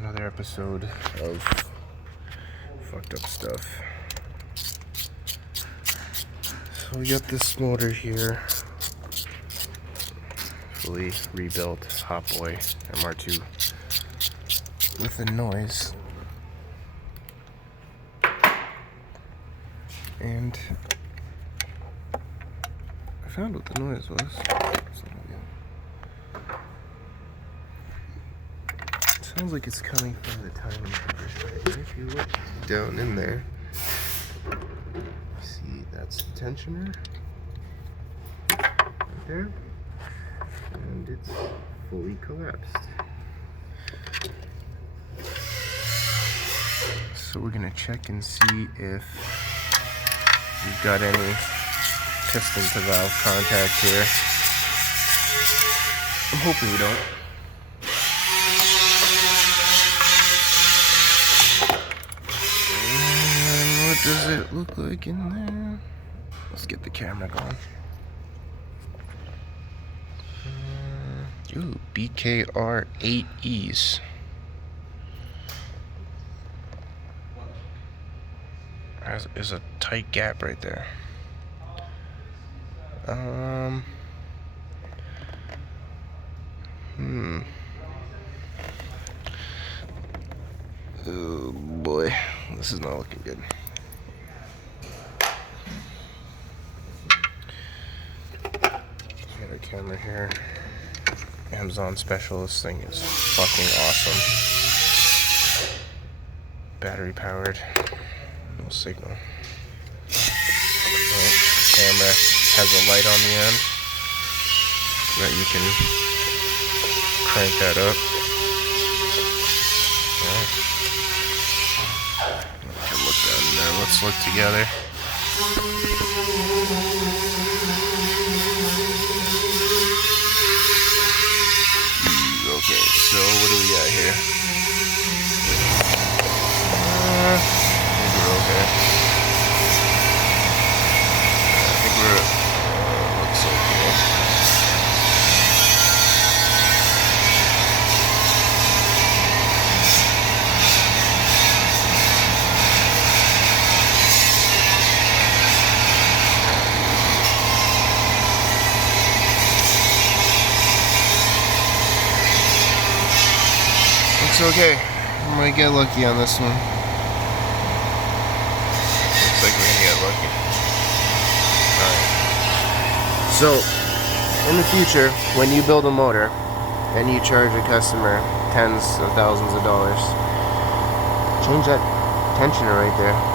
Another episode of fucked up stuff. So we got this motor here, fully rebuilt Hot Boy MR2 with a noise. And I found what the noise was. Sounds like it's coming from the timing converter. If you look down in there, see that's the tensioner right there, and it's fully collapsed. So we're gonna check and see if we've got any piston to valve contact here. I'm hoping we don't. What does it look like in there? Let's get the camera going. Ooh, BKR 8Es. There's a tight gap right there. Oh boy, this is not looking good. Got a camera here. Amazon special. This thing is fucking awesome. Battery powered. No signal. Right. The camera has a light on the end so that you can crank that up. Right. We can look down there. Let's look together. Okay, so what do we got here? I think we're okay. I think we're looks okay. Looks okay. I might get lucky on this one. Looks like we're gonna get lucky. Alright. So, in the future, when you build a motor and you charge a customer tens of thousands of dollars, change that tensioner right there.